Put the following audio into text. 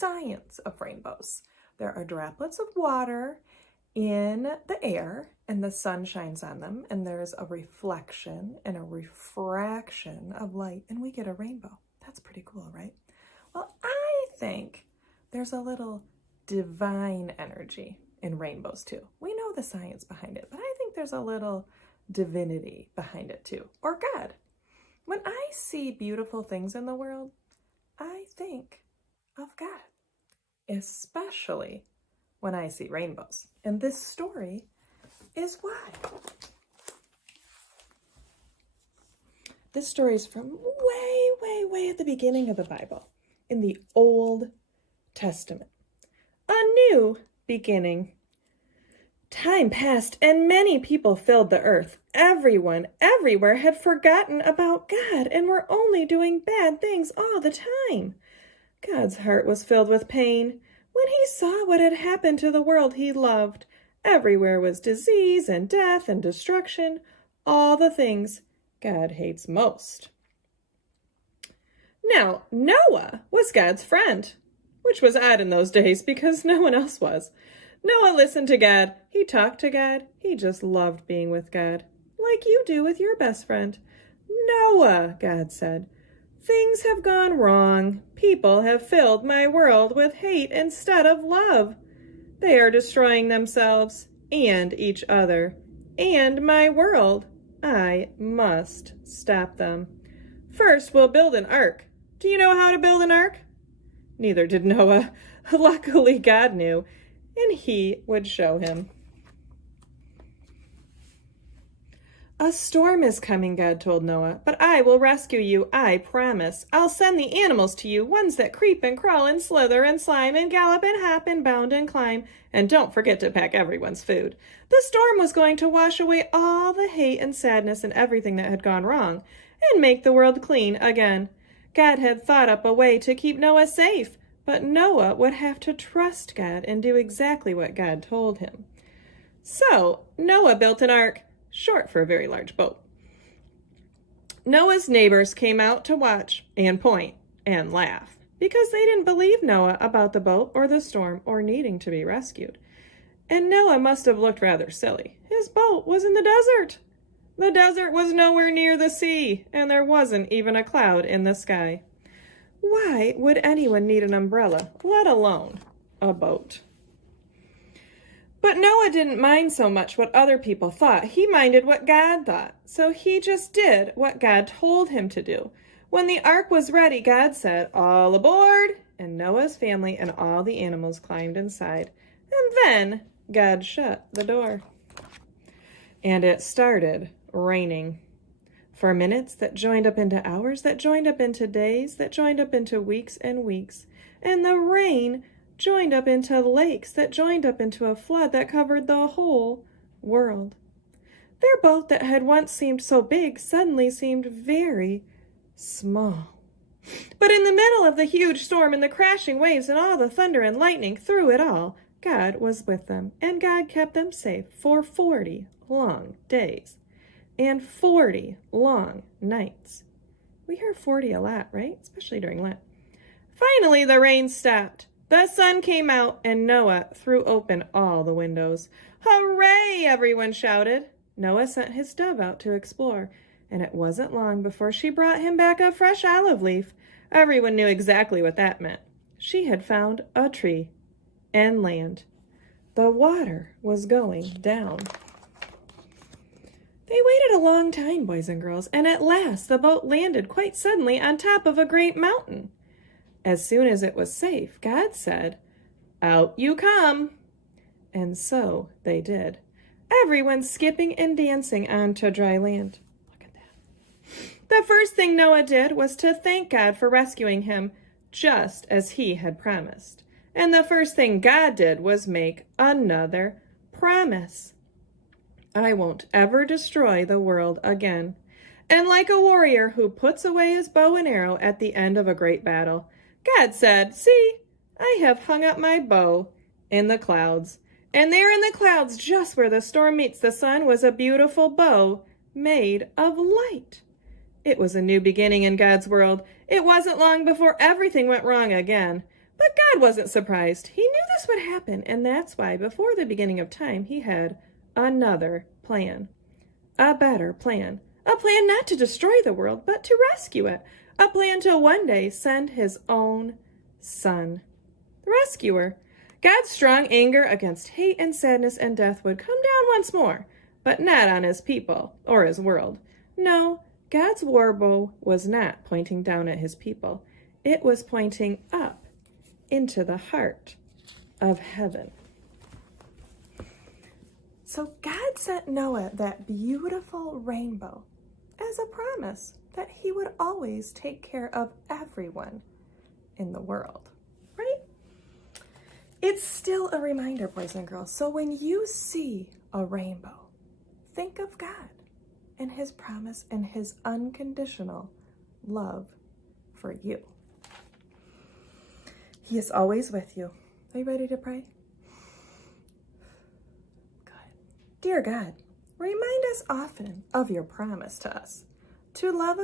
science of rainbows. There are droplets of water in the air and the sun shines on them, and there's a reflection and a refraction of light, and we get a rainbow. That's pretty cool, right? Well, I think there's a little divine energy in rainbows too. We know the science behind it, but I think there's a little divinity behind it too, or God. When I see beautiful things in the world, I think of God, especially when I see rainbows. And this story is why. This story is from way at the beginning of the Bible, in the Old Testament. A new beginning. Time passed, and many people filled the earth. Everyone, everywhere had forgotten about God and were only doing bad things all the time. God's heart was filled with pain when he saw what had happened to the world he loved. Everywhere was disease and death and destruction, all the things God hates most. Now, Noah was God's friend, which was odd in those days because no one else was. Noah listened to God. He talked to God. He just loved being with God, like you do with your best friend. Noah, God said, things have gone wrong. People have filled my world with hate instead of love. They are destroying themselves and each other and my world. I must stop them. First, we'll build an ark. Do you know how to build an ark? Neither did Noah. Luckily, God knew, and he would show him. A storm is coming, God told Noah, but I will rescue you, I promise. I'll send the animals to you, ones that creep and crawl and slither and slime and gallop and hop and bound and climb. And don't forget to pack everyone's food. The storm was going to wash away all the hate and sadness and everything that had gone wrong and make the world clean again. God had thought up a way to keep Noah safe, but Noah would have to trust God and do exactly what God told him. So Noah built an ark, short for a very large boat. Noah's neighbors came out to watch and point and laugh because they didn't believe Noah about the boat or the storm or needing to be rescued. And Noah must have looked rather silly. His boat was in the desert. The desert was nowhere near the sea, and there wasn't even a cloud in the sky. Why would anyone need an umbrella, let alone a boat? But Noah didn't mind so much what other people thought. He minded what God thought. So he just did what God told him to do. When the ark was ready, God said, "All aboard!" And Noah's family and all the animals climbed inside. And then God shut the door. And it started raining. For minutes that joined up into hours, that joined up into days, that joined up into weeks and weeks. And the rain joined up into lakes that joined up into a flood that covered the whole world. Their boat that had once seemed so big suddenly seemed very small. But in the middle of the huge storm and the crashing waves and all the thunder and lightning, through it all, God was with them, and God kept them safe for 40 long days and 40 long nights. We hear 40 a lot, right? Especially during Lent. Finally, the rain stopped. The sun came out, and Noah threw open all the windows. Hooray! Everyone shouted. Noah sent his dove out to explore, and it wasn't long before she brought him back a fresh olive leaf. Everyone knew exactly what that meant. She had found a tree and land. The water was going down. They waited a long time, boys and girls, and at last the boat landed quite suddenly on top of a great mountain. As soon as it was safe, God said, "Out you come." And so they did. Everyone skipping and dancing onto dry land. Look at that. The first thing Noah did was to thank God for rescuing him, just as he had promised. And the first thing God did was make another promise. I won't ever destroy the world again. And like a warrior who puts away his bow and arrow at the end of a great battle, God said, "See, I have hung up my bow in the clouds." And there in the clouds, just where the storm meets the sun, was a beautiful bow made of light. It was a new beginning in God's world. It wasn't long before everything went wrong again. But God wasn't surprised. He knew this would happen, and that's why, before the beginning of time, he had another plan. A better plan. A plan not to destroy the world, but to rescue it. A plan to one day send his own Son, the rescuer. God's strong anger against hate and sadness and death would come down once more, but not on his people or his world. No, God's war bow was not pointing down at his people. It was pointing up into the heart of heaven. So God sent Noah that beautiful rainbow as a promise that he would always take care of everyone in the world, right? It's still a reminder, boys and girls. So when you see a rainbow, think of God and his promise and his unconditional love for you. He is always with you. Are you ready to pray? Good. Dear God, remind us often of your promise to us to love us